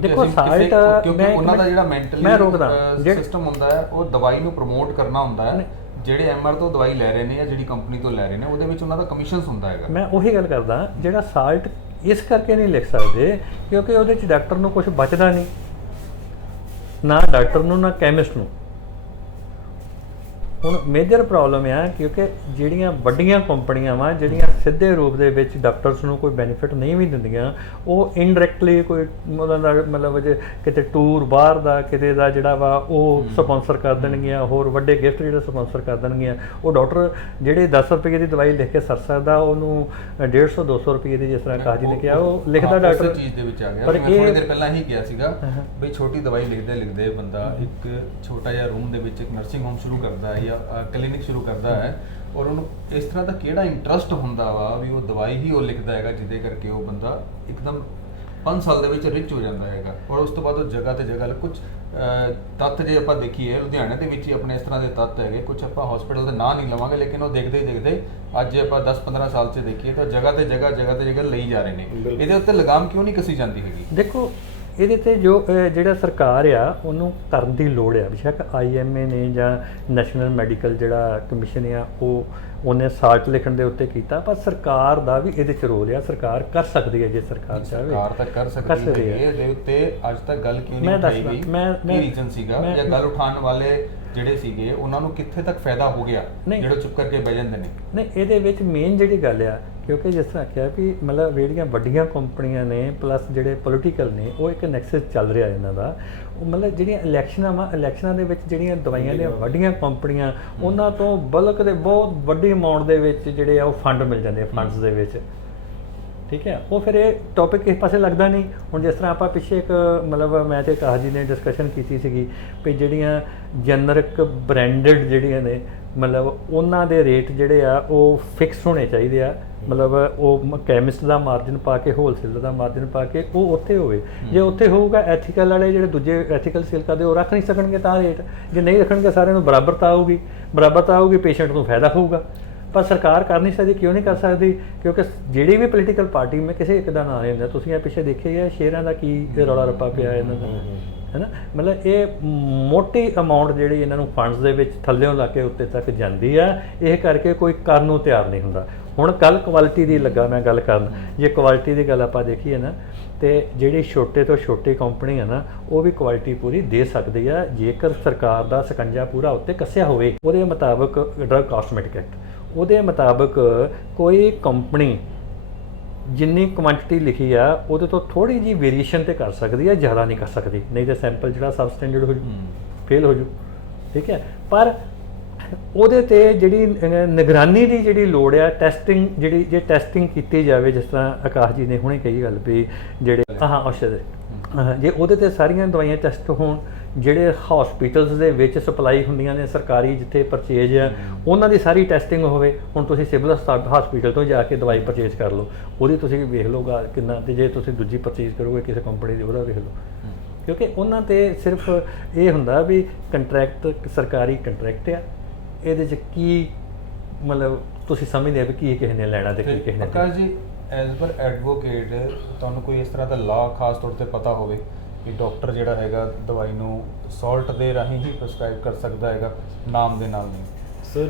Speaker 2: ਦੇਖੋ, salt,
Speaker 1: ਕਿਉਂਕਿ ਉਹਨਾਂ ਦਾ ਜਿਹੜਾ ਮੈਂਟਲੀ ਸਿਸਟਮ ਹੁੰਦਾ ਹੈ ਉਹ ਦਵਾਈ ਨੂੰ ਪ੍ਰਮੋਟ ਕਰਨਾ ਹੁੰਦਾ ਹੈ। ਜਿਹੜੇ ਐਮਆਰ ਤੋਂ ਦਵਾਈ ਲੈ ਰਹੇ ਨੇ ਜਾਂ ਜਿਹੜੀ ਕੰਪਨੀ ਤੋਂ ਲੈ ਰਹੇ ਨੇ ਉਹਦੇ ਵਿੱਚ ਉਹਨਾਂ ਦਾ ਕਮਿਸ਼ਨਸ ਹੁੰਦਾ ਹੈਗਾ।
Speaker 2: ਮੈਂ ਉਹੀ ਗੱਲ ਕਰਦਾ ਜਿਹੜਾ ਸਾਲਟ ਇਸ ਕਰਕੇ ਨਹੀਂ ਲਿਖ ਸਕਦੇ ਕਿਉਂਕਿ ਉਹਦੇ ਚ ਡਾਕਟਰ ਨੂੰ ਕੁਝ ਬਚਦਾ ਨਹੀਂ। ਨਾ ਡਾਕਟਰ ਨੂੰ ਨਾ ਕੈਮਿਸਟ ਨੂੰ। ਹੁਣ ਮੇਜਰ ਪ੍ਰੋਬਲਮ ਆ ਕਿਉਂਕਿ ਜਿਹੜੀਆਂ ਵੱਡੀਆਂ ਕੰਪਨੀਆਂ ਵਾ ਜਿਹੜੀਆਂ ਸਿੱਧੇ ਰੂਪ ਦੇ ਵਿੱਚ ਡਾਕਟਰਸ ਨੂੰ ਕੋਈ ਬੈਨੀਫਿਟ ਨਹੀਂ ਵੀ ਦਿੰਦੀਆਂ ਉਹ ਇਨਡਾਇਰੈਕਟਲੀ ਕੋਈ ਉਹਨਾਂ ਦਾ ਮਤਲਬ ਜੇ ਕਿਤੇ ਟੂਰ ਬਾਹਰ ਦਾ ਕਿਤੇ ਦਾ ਜਿਹੜਾ ਵਾ ਉਹ ਸਪਾਂਸਰ ਕਰ ਦੇਣਗੀਆਂ ਹੋਰ ਵੱਡੇ ਗਿਫਟ ਜਿਹੜੇ ਸਪਾਂਸਰ ਕਰ ਦੇਣਗੀਆਂ। ਉਹ ਡਾਕਟਰ ਜਿਹੜੇ 10 ਰੁਪਏ ਦੀ ਦਵਾਈ ਲਿਖ ਕੇ ਸਰ ਸਕਦਾ ਉਹਨੂੰ 150 200 ਰੁਪਏ ਦੀ ਜਿਸ ਤਰ੍ਹਾਂ ਕਾਜੀ ਨੇ ਕਿਹਾ ਉਹ ਲਿਖਦਾ ਡਾਕਟਰ
Speaker 1: ਉਸੇ ਚੀਜ਼ ਦੇ ਵਿੱਚ ਆ ਗਿਆ।
Speaker 2: ਪਰ
Speaker 1: ਥੋੜੀ
Speaker 2: ਇਹ
Speaker 1: ਦੇਰ ਪਹਿਲਾਂ ਹੀ ਕਿਹਾ ਸੀਗਾ। ਬਈ ਛੋਟੀ ਦਵਾਈ ਲਿਖਦੇ ਲਿਖਦੇ ਬੰਦਾ ਇੱਕ ਛੋਟਾ ਜਿਹਾ ਰੂਮ ਦੇ ਵਿੱਚ ਇੱਕ ਨਰਸਿੰਗ ਹੋਮ ਸ਼ੁਰੂ ਕਰਦਾ ਹੈ ਜਾਂ ਕਲੀਨਿਕ ਸ਼ੁਰੂ ਕਰਦਾ ਹੈ ਔਰ ਉਹਨੂੰ ਇਸ ਤਰ੍ਹਾਂ ਦਾ ਕਿਹੜਾ ਇੰਟਰਸਟ ਹੁੰਦਾ ਵਾ ਵੀ ਉਹ ਦਵਾਈ ਹੀ ਉਹ ਲਿਖਦਾ ਹੈਗਾ ਜਿਹਦੇ ਕਰਕੇ ਉਹ ਬੰਦਾ ਇੱਕਦਮ 5 ਸਾਲ ਦੇ ਵਿੱਚ ਰਿਚ ਹੋ ਜਾਂਦਾ ਹੈਗਾ ਔਰ ਉਸ ਤੋਂ ਬਾਅਦ ਉਹ ਜਗ੍ਹਾ ਤੇ ਜਗ੍ਹਾ ਕੁਝ ਤੱਤ ਜੇ ਆਪਾਂ ਦੇਖੀਏ ਲੁਧਿਆਣੇ ਦੇ ਵਿੱਚ ਹੀ ਆਪਣੇ ਇਸ ਤਰ੍ਹਾਂ ਦੇ ਤੱਤ ਹੈਗੇ ਕੁਝ ਆਪਾਂ ਹਸਪੀਟਲ ਦੇ ਨਾਂ ਨਹੀਂ ਲਵਾਂਗੇ ਲੇਕਿਨ ਉਹ ਦੇਖਦੇ ਹੀ ਦੇਖਦੇ ਅੱਜ ਜੇ ਆਪਾਂ 10-15 ਸਾਲ 'ਚ ਦੇਖੀਏ ਤਾਂ ਜਗ੍ਹਾ ਤੇ ਜਗ੍ਹਾ ਜਗ੍ਹਾ ਤੇ ਜਗ੍ਹਾ ਲਈ ਜਾ ਰਹੇ ਨੇ। ਇਹਦੇ ਉੱਤੇ ਲਗਾਮ ਕਿਉਂ ਨਹੀਂ ਕਸੀ ਜਾਂਦੀ ਹੈਗੀ
Speaker 2: ਦੇਖੋ ਇਹਦੇ ਤੇ ਜੋ ਜਿਹੜਾ ਸਰਕਾਰ ਆ ਉਹਨੂੰ ਕਰਨ ਦੀ ਲੋੜ ਆ। ਬੇਸ਼ੱਕ ਆਈਐਮਏ ਨੇ ਜਾਂ ਨੈਸ਼ਨਲ ਮੈਡੀਕਲ ਜਿਹੜਾ ਕਮਿਸ਼ਨ ਆ ਉਹ ਉਹਨੇ ਸਾਲਟ ਲਿਖਣ ਦੇ ਉੱਤੇ ਕੀਤਾ ਪਰ ਸਰਕਾਰ ਦਾ ਵੀ ਇਹਦੇ ਚ ਰੋਲ ਆ। ਸਰਕਾਰ ਕਰ ਸਕਦੀ ਹੈ ਜੇ ਸਰਕਾਰ ਚਾਹੇ
Speaker 1: ਸਰਕਾਰ ਤਾਂ ਕਰ ਸਕਦੀ ਹੈ ਇਹਦੇ ਉੱਤੇ ਅੱਜ ਤੱਕ ਗੱਲ ਕਿਉਂ ਨਹੀਂ ਗਈ?
Speaker 2: ਮੈਂ- ਮੈਂ-
Speaker 1: ਰੀਜ਼ਨ ਸੀਗਾ? ਜਾਂ ਗੱਲ ਉਠਾਉਣ ਵਾਲੇ ਜਿਹੜੇ ਸੀਗੇ ਉਹਨਾਂ ਨੂੰ ਕਿੱਥੇ ਤੱਕ ਫਾਇਦਾ ਹੋ ਗਿਆ?
Speaker 2: ਨਹੀਂ।
Speaker 1: ਜਿਹੜੇ ਚੁੱਪ ਕਰਕੇ ਬਹਿ ਜਾਂਦੇ ਨੇ।
Speaker 2: ਨਹੀਂ ਇਹਦੇ ਵਿੱਚ ਮੇਨ ਜਿਹੜੀ ਗੱਲ ਆ ਕਿਉਂਕਿ ਜਿਸ ਤਰ੍ਹਾਂ ਕਿਹਾ ਵੀ ਮਤਲਬ ਜਿਹੜੀਆਂ ਵੱਡੀਆਂ ਕੰਪਨੀਆਂ ਨੇ ਪਲੱਸ ਜਿਹੜੇ ਪੋਲੀਟੀਕਲ ਨੇ ਉਹ ਇੱਕ ਨੈਕਸਸ ਚੱਲ ਰਿਹਾ ਇਹਨਾਂ ਦਾ। ਉਹ ਮਤਲਬ ਜਿਹੜੀਆਂ ਇਲੈਕਸ਼ਨਾਂ ਵਾ ਇਲੈਕਸ਼ਨਾਂ ਦੇ ਵਿੱਚ ਜਿਹੜੀਆਂ ਦਵਾਈਆਂ ਦੀਆਂ ਵੱਡੀਆਂ ਕੰਪਨੀਆਂ ਉਹਨਾਂ ਤੋਂ ਬਲਕ ਦੇ ਬਹੁਤ ਵੱਡੀ ਅਮਾਉਂਟ ਦੇ ਵਿੱਚ ਜਿਹੜੇ ਆ ਉਹ ਫੰਡ ਮਿਲ ਜਾਂਦੇ ਆ ਫੰਡਸ ਦੇ ਵਿੱਚ। ਠੀਕ ਹੈ? ਉਹ ਫਿਰ ਇਹ ਟੌਪਿਕ ਕਿਸ ਪਾਸੇ ਲੱਗਦਾ ਨਹੀਂ। ਹੁਣ ਜਿਸ ਤਰ੍ਹਾਂ ਆਪਾਂ ਪਿੱਛੇ ਇੱਕ ਮਤਲਬ ਮੈਂ ਤੇ ਕਾਹ ਜੀ ਨੇ ਡਿਸਕਸ਼ਨ ਕੀਤੀ ਸੀਗੀ ਵੀ ਜਿਹੜੀਆਂ ਜਨਰਿਕ ਬ੍ਰਾਂਡਡ ਜਿਹੜੀਆਂ ਨੇ ਮਤਲਬ ਉਹਨਾਂ ਦੇ ਰੇਟ ਜਿਹੜੇ ਆ ਉਹ ਫਿਕਸ ਹੋਣੇ ਚਾਹੀਦੇ ਆ। ਮਤਲਬ ਉਹ ਕੈਮਿਸਟ ਦਾ ਮਾਰਜਨ ਪਾ ਕੇ ਹੋਲਸੇਲਰ ਦਾ ਮਾਰਜਨ ਪਾ ਕੇ ਉਹ ਉੱਥੇ ਹੋਵੇ। ਜੇ ਉੱਥੇ ਹੋਊਗਾ ਐਥੀਕਲ ਵਾਲੇ ਜਿਹੜੇ ਦੂਜੇ ਐਥੀਕਲ ਸੇਲ ਕਰਦੇ ਉਹ ਰੱਖ ਨਹੀਂ ਸਕਣਗੇ ਤਾਂ ਰੇਟ ਜੇ ਨਹੀਂ ਰੱਖਣਗੇ ਸਾਰਿਆਂ ਨੂੰ ਬਰਾਬਰਤਾ ਆਊਗੀ। ਬਰਾਬਰਤਾ ਆਊਗੀ ਪੇਸ਼ੈਂਟ ਨੂੰ ਫਾਇਦਾ ਹੋਊਗਾ। ਪਰ ਸਰਕਾਰ ਕਰ ਨਹੀਂ ਸਕਦੀ ਕਿਉਂ ਨਹੀਂ ਕਰ ਸਕਦੀ? ਕਿਉਂਕਿ ਜਿਹੜੀ ਵੀ ਪੋਲੀਟੀਕਲ ਪਾਰਟੀ ਮੈਂ ਕਿਸੇ ਇੱਕ ਦਾ ਨਾਂ ਨਹੀਂ ਹੁੰਦਾ ਤੁਸੀਂ ਇਹ ਪਿੱਛੇ ਦੇਖਿਆ ਹੀ ਹੈ ਸ਼ੇਰਾਂ ਦਾ ਕੀ ਰੌਲਾ ਰੱਪਾ ਪਿਆ ਇਹਨਾਂ ਦਾ। ਹੈਨਾ? ਮਤਲਬ ਇਹ ਮੋਟੀ ਅਮਾਉਂਟ ਜਿਹੜੀ ਇਹਨਾਂ ਨੂੰ ਫੰਡਸ ਦੇ ਵਿੱਚ ਥੱਲੇੋਂ ਲਾ ਕੇ ਉੱਤੇ ਤੱਕ ਜਾਂਦੀ ਆ ਇਹ ਕਰਕੇ ਕੋਈ ਕਰਨ ਨੂੰ ਤਿਆਰ ਨਹੀਂ ਹੁੰਦਾ। ਹੁਣ ਕੱਲ ਕੁਆਲਿਟੀ ਦੀ ਲੱਗਾ ਮੈਂ ਗੱਲ ਕਰਨ। ਜੇ ਕੁਆਲਿਟੀ ਦੀ ਗੱਲ ਆਪਾਂ ਦੇਖੀਏ ਨਾ ਤੇ ਜਿਹੜੀ ਛੋਟੇ ਤੋਂ ਛੋਟੀ ਕੰਪਨੀ ਆ ਨਾ ਉਹ ਵੀ ਕੁਆਲਿਟੀ ਪੂਰੀ ਦੇ ਸਕਦੀ ਆ ਜੇਕਰ ਸਰਕਾਰ ਦਾ ਸਕੰਜਾ ਪੂਰਾ ਉੱਤੇ ਕੱਸਿਆ ਹੋਵੇ। ਉਹਦੇ ਮੁਤਾਬਕ ਡਰਗ ਕਾਸਮੈਟਿਕ ਐਕਟ ਉਹਦੇ ਮੁਤਾਬਕ ਕੋਈ ਕੰਪਨੀ ਜਿੰਨੀ ਕੁਆਂਟੀਟੀ ਲਿਖੀ ਆ ਉਹਦੇ ਤੋਂ ਥੋੜੀ ਜੀ ਵੇਰੀਏਸ਼ਨ ਤੇ ਕਰ ਸਕਦੀ ਹੈ ਜ਼ਿਆਦਾ ਨਹੀਂ ਕਰ ਸਕਦੀ। ਨਹੀਂ ਤੇ ਸੈਂਪਲ ਜਿਹੜਾ ਸਬ ਸਟੈਂਡਰਡ ਹੋ। ਜੂ ਫੇਲ ਹੋ ਜੂ ਠੀਕ ਹੈ? ਪਰ ਉਹਦੇ ਤੇ ਜਿਹੜੀ ਨਿਗਰਾਨੀ ਦੀ ਜਿਹੜੀ ਲੋੜ ਆ ਟੈਸਟਿੰਗ ਜਿਹੜੀ ਜੇ ਟੈਸਟਿੰਗ ਕੀਤੀ ਜਾਵੇ ਜਿਸ ਤਰ੍ਹਾਂ ਆਕਾਸ਼ ਜੀ ਨੇ ਹੁਣੇ ਕਹੀ ਗੱਲ ਵੀ ਜਿਹੜੇ ਹਾਂ। ਔਸ਼ਧ ਜੇ ਉਹਦੇ ਤੇ ਸਾਰੀਆਂ ਦਵਾਈਆਂ ਟੈਸਟ ਹੋਣ ਜਿਹੜੇ ਹਸਪੀਟਲਸ ਦੇ ਵਿੱਚ ਸਪਲਾਈ ਹੁੰਦੀਆਂ ਨੇ ਸਰਕਾਰੀ ਜਿੱਥੇ ਪਰਚੇਜ ਆ ਉਹਨਾਂ ਦੀ ਸਾਰੀ ਟੈਸਟਿੰਗ ਹੋਵੇ ਹੁਣ ਤੁਸੀਂ ਸਿਵਲ ਹਸਪੀਟਲ ਤੋਂ ਜਾ ਕੇ ਦਵਾਈ ਪਰਚੇਜ ਕਰ ਲਓ ਉਹਦੀ ਤੁਸੀਂ ਵੇਖ ਲਓਗਾ ਕਿੰਨਾ ਤੇ ਜੇ ਤੁਸੀਂ ਦੂਜੀ ਪਰਚੇਜ ਕਰੋਗੇ ਕਿਸੇ ਕੰਪਨੀ ਦੀ ਉਹਦਾ ਵੇਖ ਲਓ। ਕਿਉਂਕਿ ਉਹਨਾਂ ਤੇ ਸਿਰਫ ਇਹ ਹੁੰਦਾ ਵੀ ਕੰਟਰੈਕਟ ਸਰਕਾਰੀ ਕੰਟਰੈਕਟ ਆ ਇਹਦੇ ਚ ਕੀ ਮਤਲਬ ਤੁਸੀਂ ਸਮਝਦੇ ਆ ਵੀ ਕੀ ਕਿਸੇ ਨੇ ਲੈਣਾ ਤੇ ਕੀ ਕਿਸੇ ਨੇ
Speaker 1: Prakash ji as per advocate ਤੁਹਾਨੂੰ ਕੋਈ ਇਸ ਤਰ੍ਹਾਂ ਦਾ ਲਾ ਖਾਸ ਤੌਰ ਤੇ ਪਤਾ ਹੋਵੇ ਕਿ ਡਾਕਟਰ ਜਿਹੜਾ ਹੈਗਾ ਦਵਾਈ ਨੂੰ ਸਾਲਟ ਦੇ ਰਾਹੀਂ ਹੀ ਪ੍ਰਸਕ੍ਰਾਈਬ ਕਰ ਸਕਦਾ ਹੈਗਾ, ਨਾਮ ਦੇ ਨਾਲ ਨਹੀਂ।
Speaker 3: ਸਰ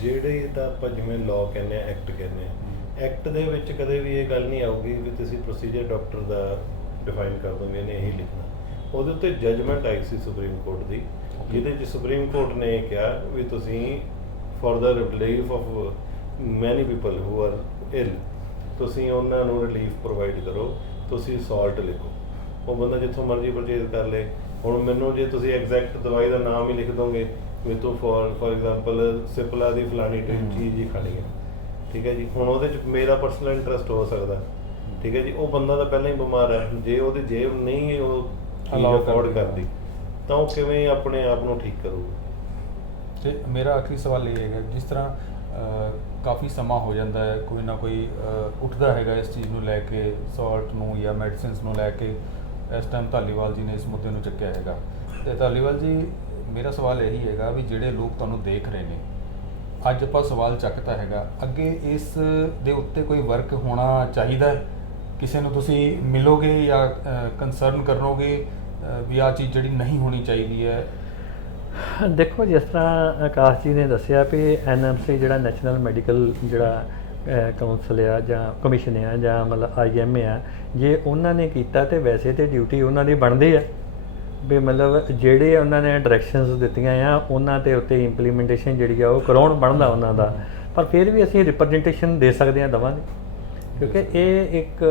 Speaker 3: ਜਿਹੜੇ ਤਾਂ ਆਪਾਂ ਜਿਵੇਂ ਲਾਅ ਕਹਿੰਦੇ ਆ ਐਕਟ ਕਹਿੰਦੇ ਆ ਐਕਟ ਦੇ ਵਿੱਚ ਕਦੇ ਵੀ ਇਹ ਗੱਲ ਨਹੀਂ ਆਊਗੀ ਵੀ ਤੁਸੀਂ ਪ੍ਰੋਸੀਜਰ ਡਾਕਟਰ ਦਾ ਡਿਫਾਈਨ ਕਰ ਦੋਗੇ ਨੇ ਇਹੀ ਲਿਖਣਾ। ਉਹਦੇ ਉੱਤੇ ਜਜਮੈਂਟ ਆਈ ਸੀ ਸੁਪਰੀਮ ਕੋਰਟ ਦੀ, ਜਿਹਦੇ ਵਿੱਚ ਸੁਪਰੀਮ ਕੋਰਟ ਨੇ ਇਹ ਕਿਹਾ ਵੀ ਤੁਸੀਂ for the relief of many people who are ill ਤੁਸੀਂ ਉਹਨਾਂ ਨੂੰ ਰਿਲੀਫ ਪ੍ਰੋਵਾਈਡ ਕਰੋ, ਤੁਸੀਂ ਸਾਲਟ ਲਿਖੋ। ਉਹ ਬੰਦਾ ਜਿੱਥੋਂ ਮਰਜ਼ੀ ਪਰਚੇਜ਼ ਕਰ ਲੇ। ਹੁਣ ਮੈਨੂੰ ਜੇ ਤੁਸੀਂ ਐਗਜ਼ੈਕਟ ਦਵਾਈ ਦਾ ਨਾਮ ਹੀ ਲਿਖ ਦੋਗੇ ਵੀ ਤੂੰ ਫੋਰ ਫੋਰ ਐਗਜ਼ਾਮਪਲ ਸਿਪਲਾ ਦੀ ਫਲਾਣੀ। ਚੀਜ਼ ਹੀ ਖਾਣੀ ਹੈ। ਠੀਕ ਹੈ ਜੀ? ਹੁਣ ਉਹਦੇ ਚ ਮੇਰਾ ਪਰਸਨਲ ਇੰਟਰਸਟ ਹੋ ਸਕਦਾ। ਠੀਕ ਹੈ ਜੀ? ਉਹ ਬੰਦਾ ਤਾਂ ਪਹਿਲਾਂ ਹੀ ਬਿਮਾਰ ਹੈ। ਜੇ ਉਹਦੀ ਜੇਬ ਨਹੀਂ ਉਹ
Speaker 1: Allow
Speaker 3: ਅਫੋਰਡ
Speaker 1: ਕਰਦੀ।
Speaker 3: ਤਾਂ ਉਹ ਕਿਵੇਂ ਆਪਣੇ ਆਪ ਨੂੰ ਠੀਕ ਕਰੂਗਾ?
Speaker 1: ਤੇ ਮੇਰਾ ਆਖਰੀ ਸਵਾਲ ਇਹ ਹੈਗਾ ਜਿਸ ਤਰ੍ਹਾਂ ਕਾਫੀ ਸਮਾਂ ਹੋ ਜਾਂਦਾ ਹੈ ਕੋਈ ਨਾ ਕੋਈ ਉੱਠਦਾ ਹੈਗਾ ਇਸ ਚੀਜ਼ ਨੂੰ ਲੈ ਕੇ ਸਾਲਟ ਨੂੰ ਜਾਂ ਮੈਡੀਸਿਨਸ ਨੂੰ ਲੈ ਕੇ। ਇਸ ਟਾਈਮ ਧਾਲੀਵਾਲ ਜੀ ਨੇ ਇਸ ਮੁੱਦੇ ਨੂੰ ਚੱਕਿਆ ਹੈਗਾ। ਤੇ ਧਾਲੀਵਾਲ ਜੀ, ਮੇਰਾ ਸਵਾਲ ਇਹੀ ਹੈਗਾ ਵੀ ਜਿਹੜੇ ਲੋਕ ਤੁਹਾਨੂੰ ਦੇਖ ਰਹੇ ਨੇ, ਅੱਜ ਆਪਾਂ ਸਵਾਲ ਚੱਕਤਾ ਹੈਗਾ, ਅੱਗੇ ਇਸ ਦੇ ਉੱਤੇ ਕੋਈ ਵਰਕ ਹੋਣਾ ਚਾਹੀਦਾ ਹੈ? ਕਿਸੇ ਨੂੰ ਤੁਸੀਂ ਮਿਲੋਗੇ ਜਾਂ ਕੰਸਰਨ ਕਰੋਗੇ ਵੀ ਆ ਚੀਜ਼ ਜਿਹੜੀ ਨਹੀਂ ਹੋਣੀ ਚਾਹੀਦੀ ਹੈ?
Speaker 2: ਦੇਖੋ ਜਿਸ ਤਰ੍ਹਾਂ ਆਕਾਸ਼ ਜੀ ਨੇ ਦੱਸਿਆ ਵੀ ਐਨਐਮਸੀ ਜਿਹੜਾ ਨੈਸ਼ਨਲ ਮੈਡੀਕਲ ਜਿਹੜਾ ਕਾਉਂਸਲ ਆ ਜਾਂ ਕਮਿਸ਼ਨ ਆ ਜਾਂ ਮਤਲਬ ਆਈਐਮ ਆ ਜੇ ਉਹਨਾਂ ਨੇ ਕੀਤਾ ਤੇ ਵੈਸੇ ਤੇ ਡਿਊਟੀ ਉਹਨਾਂ ਦੀ ਬਣਦੀ ਆ। ਵੀ ਮਤਲਬ ਜਿਹੜੇ ਉਹਨਾਂ ਨੇ ਡਾਇਰੈਕਸ਼ਨਸ ਦਿੱਤੀਆਂ ਆ ਉਹਨਾਂ ਤੇ ਉੱਤੇ ਇੰਪਲੀਮੈਂਟੇਸ਼ਨ ਜਿਹੜੀ ਆ ਉਹ ਕਰਾਉਣ ਬਣਦਾ ਉਹਨਾਂ ਦਾ। ਪਰ ਫਿਰ ਵੀ ਅਸੀਂ ਰਿਪਰੈਜ਼ੈਂਟੇਸ਼ਨ ਦੇ ਸਕਦੇ ਆ ਦਵਾਂਗੇ ਕਿਉਂਕਿ ਇਹ ਇੱਕ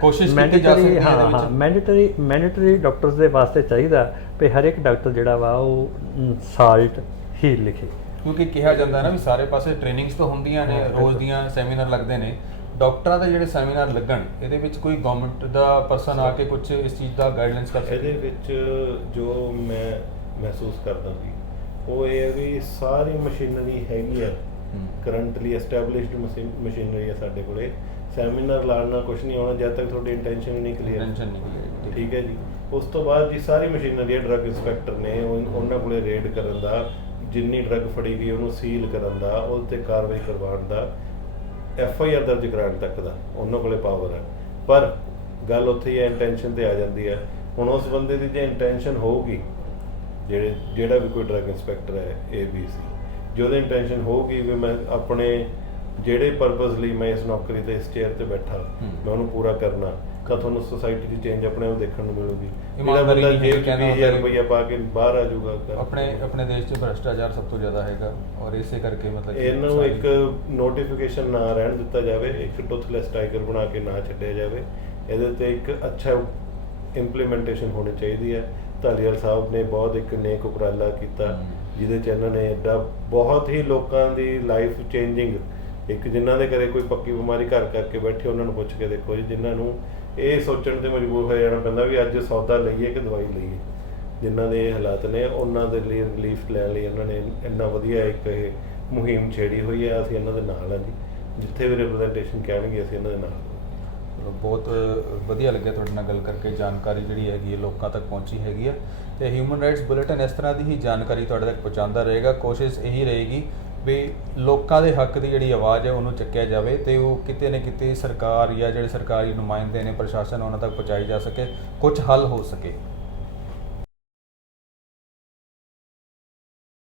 Speaker 1: ਕੋਸ਼ਿਸ਼ ਕੀਤੀ ਜਾ ਸਕਦੀ ਹੈ ਇਹਦੇ ਵਿੱਚ।
Speaker 2: ਮੈਂਡੇਟਰੀ ਮੈਂਡੇਟਰੀ ਡਾਕਟਰਸ ਦੇ ਵਾਸਤੇ ਚਾਹੀਦਾ ਵੀ ਹਰ ਇੱਕ ਡਾਕਟਰ ਜਿਹੜਾ ਵਾ ਉਹ ਸਾਲਟ ਹੀ ਲਿਖੇ।
Speaker 1: ਕਿਉਂਕਿ ਕਿਹਾ ਜਾਂਦਾ ਨਾ ਵੀ ਸਾਰੇ ਪਾਸੇ ਟ੍ਰੇਨਿੰਗਸ ਤਾਂ ਹੁੰਦੀਆਂ ਨੇ ਰੋਜ਼। ਦੀਆਂ ਸੈਮੀਨਾਰ ਲੱਗਦੇ ਨੇ। ਡਾਕਟਰਾਂ ਦੇ ਜਿਹੜੇ ਸੈਮੀਨਾਰ ਲੱਗਣ ਇਹਦੇ ਵਿੱਚ ਕੋਈ ਗਵਰਨਮੈਂਟ ਦਾ ਪਰਸਨ ਆ ਕੇ ਕੁਝ ਇਸ ਚੀਜ਼ ਦਾ ਗਾਈਡਲਾਈਨਸ ਕਰ
Speaker 3: ਇਹਦੇ
Speaker 1: ਸਕੇ
Speaker 3: ਵਿੱਚ ਜੋ ਮੈਂ ਮਹਿਸੂਸ ਕਰਦਾ ਸੀ ਉਹ ਇਹ ਹੈ ਵੀ ਸਾਰੀ ਮਸ਼ੀਨਰੀ ਹੈਗੀ ਆ। ਕਰੰਟਲੀ ਐਸਟੈਬਲਿਸ਼ਡ ਮਸ਼ੀਨਰੀ ਹੈ ਸਾਡੇ ਕੋਲੇ। ਸੈਮੀਨਾਰ ਲਾਉਣ ਨਾਲ ਕੁਝ ਨਹੀਂ ਹੋਣਾ ਜਦ ਤੱਕ ਤੁਹਾਡੀ ਇੰਟੈਂਸ਼ਨ ਨਹੀਂ ਕਲੀਅਰ
Speaker 1: ਟੈਨਸ਼ਨ ਨਹੀਂ ਲਈ
Speaker 3: ਠੀਕ। ਹੈ ਜੀ। ਉਸ ਤੋਂ ਬਾਅਦ ਜੀ ਸਾਰੀ ਮਸ਼ੀਨਰੀ ਡਰੱਗ ਇੰਸਪੈਕਟਰ ਨੇ ਉਹ- ਉਹਨਾਂ ਕੋਲੇ ਰੇਡ ਕਰਨ ਦਾ। ਜਿੰਨੀ ਡਰੱਗ ਫੜੀ ਗਈ ਉਹਨੂੰ ਸੀਲ ਕਰਨ ਦਾ, ਉਹਦੇ ਤੇ ਕਾਰਵਾਈ ਕਰਵਾਉਣ ਦਾ ਐਫ ਆਈ ਆਰ ਦਰਜ ਕਰਾਉਣ ਤੱਕ ਦਾ ਉਹਨਾਂ ਕੋਲੇ ਪਾਵਰ ਹੈ ਪਰ ਗੱਲ ਉੱਥੇ ਹੀ ਇੰਟੈਂਸ਼ਨ ਤੇ ਆ ਜਾਂਦੀ ਹੈ ਹੁਣ ਉਸ ਬੰਦੇ ਦੀ ਜੇ ਇੰਟੈਂਸ਼ਨ ਹੋਊਗੀ, ਜਿਹੜੇ, ਜਿਹੜਾ ਵੀ ਕੋਈ ਡਰੱਗ ਇੰਸਪੈਕਟਰ ਹੈ ਏ ਬੀ ਸੀ ਜੇ ਇੰਟੈਂਸ਼ਨ ਹੋਊਗੀ ਵੀ ਮੈਂ ਆਪਣੇ ਜਿਹੜੇ ਪਰਪਸ ਲਈ ਮੈਂ ਇਸ ਨੌਕਰੀ ਤੇ ਇਸ ਚੇਅਰ ਤੇ ਬੈਠਾ। ਮੈਂ ਉਹਨੂੰ ਪੂਰਾ ਕਰਨਾ ਤਾਂ ਤੁਹਾਨੂੰ ਸੋਸਾਇਟੀ ਦੀ ਚੇਂਜ ਆਪਣੇ ਆਪ ਦੇਖਣ ਨੂੰ ਮਿਲੂਗੀ। ਜਿਹੜਾ ਬੰਦਾ ਜੇਬ 'ਚ
Speaker 1: ਕਹਿੰਦਾ
Speaker 3: 20000
Speaker 1: ਹੁੰਦਾ
Speaker 3: ਰੁਪਈਆ ਪਾ ਕੇ ਬਾਹਰ ਆ ਜਾਊਗਾ
Speaker 1: ਆਪਣੇ ਆਪਣੇ ਦੇਸ਼ 'ਚ ਭ੍ਰਸ਼ਟਾਚਾਰ ਸਭ ਤੋਂ ਜ਼ਿਆਦਾ ਹੈਗਾ ਔਰ ਇਸੇ ਕਰਕੇ ਮਤਲਬ
Speaker 3: ਇਹਨਾਂ ਇੱਕ ਨੋਟੀਫਿਕੇਸ਼ਨ ਨਾ ਰਹਿਣ ਦਿੱਤਾ ਜਾਵੇ ਇੱਕ ਟੁੱਥਲੈਸ ਟਾਈਗਰ ਬਣਾ ਕੇ ਨਾ ਛੱਡਿਆ ਜਾਵੇ। ਇਹਦੇ ਤੇ ਇੱਕ ਅੱਛਾ ਇੰਪਲੀਮੈਂਟੇਸ਼ਨ ਹੋਣੀ ਚਾਹੀਦੀ ਹੈ। ਧਾਲੀਵਾਲ ਸਾਹਿਬ ਨੇ ਬਹੁਤ ਇੱਕ ਨੇਕ ਉਪਰਾਲਾ ਕੀਤਾ। ਜਿਹਦੇ ਚ ਇਹਨਾਂ ਨੇ ਐਡਾ ਬਹੁਤ ਹੀ ਲੋਕਾਂ ਦੀ ਲਾਈਫ ਚੇਂਜਿੰਗ ਇੱਕ ਜਿਨ੍ਹਾਂ ਦੇ ਘਰੇ ਕੋਈ ਪੱਕੀ ਬਿਮਾਰੀ ਘਰ ਕਰਕੇ ਬੈਠੇ, ਉਹਨਾਂ ਨੂੰ ਪੁੱਛ ਕੇ ਦੇਖੋ ਜੀ, ਜਿਨ੍ਹਾਂ ਨੂੰ ਇਹ ਸੋਚਣ ਤੇ ਮਜਬੂਰ ਹੋ ਜਾਣਾ ਪੈਂਦਾ ਵੀ ਅੱਜ ਸੌਦਾ ਲਈਏ ਕਿ ਦਵਾਈ ਲਈਏ। ਜਿਨ੍ਹਾਂ ਦੇ ਇਹ ਹਾਲਾਤ ਨੇ, ਉਹਨਾਂ ਦੇ ਲਈ ਰਿਲੀਫ ਲੈਣ ਲਈ ਉਹਨਾਂ ਨੇ ਇੰਨਾ ਵਧੀਆ ਇੱਕ ਇਹ ਮੁਹਿੰਮ ਛੇੜੀ ਹੋਈ ਹੈ ਅਸੀਂ ਇਹਨਾਂ ਦੇ ਨਾਲ ਹਾਂ ਜੀ। ਜਿੱਥੇ ਵੀ ਰਿਪਰੈਜ਼ੈਂਟੇਸ਼ਨ ਕਹਿਣਗੇ, ਅਸੀਂ ਇਹਨਾਂ ਦੇ ਨਾਲ
Speaker 1: ਬਹੁਤ ਵਧੀਆ ਲੱਗਿਆ ਤੁਹਾਡੇ ਨਾਲ ਗੱਲ ਕਰਕੇ, ਜਾਣਕਾਰੀ ਜਿਹੜੀ ਹੈਗੀ ਹੈ, ਲੋਕਾਂ ਤੱਕ ਪਹੁੰਚੀ ਹੈਗੀ ਹੈ ਤੇ ਹਿਊਮਨ ਰਾਈਟਸ ਬੁਲੇਟਿਨ ਇਸ ਤਰ੍ਹਾਂ ਦੀ ਹੀ ਜਾਣਕਾਰੀ ਤੁਹਾਡੇ ਤੱਕ ਪਹੁੰਚਾਉਂਦਾ ਰਹੇਗਾ, ਕੋਸ਼ਿਸ਼ ਇਹੀ ਰਹੇਗੀ ਵੀ ਲੋਕਾਂ ਦੇ ਹੱਕ ਦੀ ਜਿਹੜੀ ਆਵਾਜ਼ ਹੈ ਉਹਨੂੰ ਚੱਕਿਆ ਜਾਵੇ ਤੇ ਉਹ ਕਿਤੇ ਨਾ ਕਿਤੇ ਸਰਕਾਰ ਜਾਂ ਜਿਹੜੇ ਸਰਕਾਰੀ ਨੁਮਾਇੰਦੇ ਨੇ ਪ੍ਰਸ਼ਾਸਨ ਉਹਨਾਂ ਤੱਕ ਪਹੁੰਚਾਈ ਜਾ ਸਕੇ ਕੁਝ ਹੱਲ ਹੋ ਸਕੇ।